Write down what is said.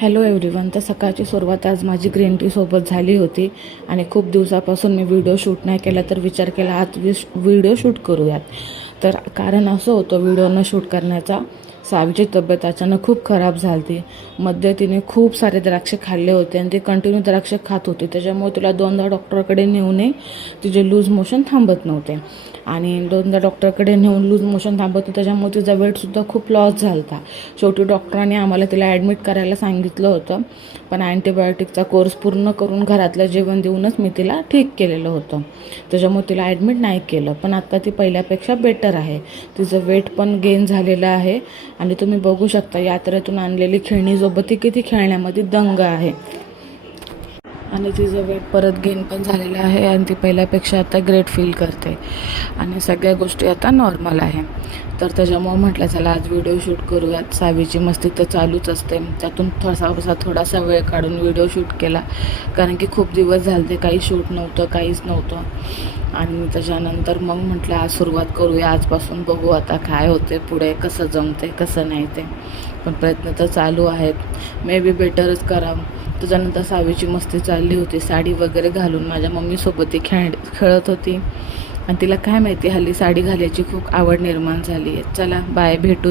Hello everyone. तर सकाळची सुरुवात आज माझी ग्रीन टी सोबत झाली होती आणि खूप दिवसापासून मी व्हिडिओ शूट नाही केला, तर विचार केला आज व्हिडिओ शूट करूयात. तर कारण असं होतं व्हिडिओ न शूट करण्याचा, सावीची तब्येत अचानक खूप खराब झाली होती. मध्ये तिने खूप सारे द्राक्षे खाल्ले होते आणि ती कंटिन्यू द्राक्षे खात होती, त्याच्यामुळे तिला दोनदा डॉक्टरकडे नेऊनही तिचे लूज मोशन थांबत नव्हते आणि दोनदा डॉक्टरकडे नेऊन लूज मोशन थांबत होते, त्याच्यामुळे तिचा वेटसुद्धा खूप लॉस झाला होता. शेवटी डॉक्टरांनी आम्हाला तिला ॲडमिट करायला सांगितलं होतं, पण अँटीबायोटिकचा कोर्स पूर्ण करून घरातलं जेवण देऊनच मी तिला ठीक केलेलं होतं. त्याच्यामुळे तिला ॲडमिट नाही केलं, पण आता ती पहिल्यापेक्षा बेटर आहे. तिचं वेट पण गेन झालेलं आहे आणि तुम्ही बघू शकता यात्रेतून आणलेली खेळणीसोबत ती किती खेळण्यामध्ये दंग आहे आणि तिचं वेट परत गेन पण झालेलं आहे आणि ती पहिल्यापेक्षा आता ग्रेट फील करते आणि सगळ्या गोष्टी आता नॉर्मल आहे. तर त्याच्यामुळं म्हटलं चला आज व्हिडिओ शूट करूयात. सावीची मस्ती तर चालूच असते, त्यातून थोडासा वेळ काढून व्हिडिओ शूट केला, कारण की खूप दिवस झाले काही शूट नव्हतं, काहीच नव्हतं. आणि त्याच्यानंतर मग म्हटलं आज सुरुवात करूया, आजपासून बघू आता काय होते पुढे, कसं जमते कसं नाही ते. पण प्रयत्न तर चालू आहेत, मे बी बेटरच करावं. त्याच्यानंतर सावीची मस्ती चालली होती, साडी वगैरे घालून माझ्या मम्मीसोबत ती खेळत होती आणि तिला काय माहिती हल्ली साडी घालायची खूप आवड निर्माण झाली आहे. चला बाय, भेटू.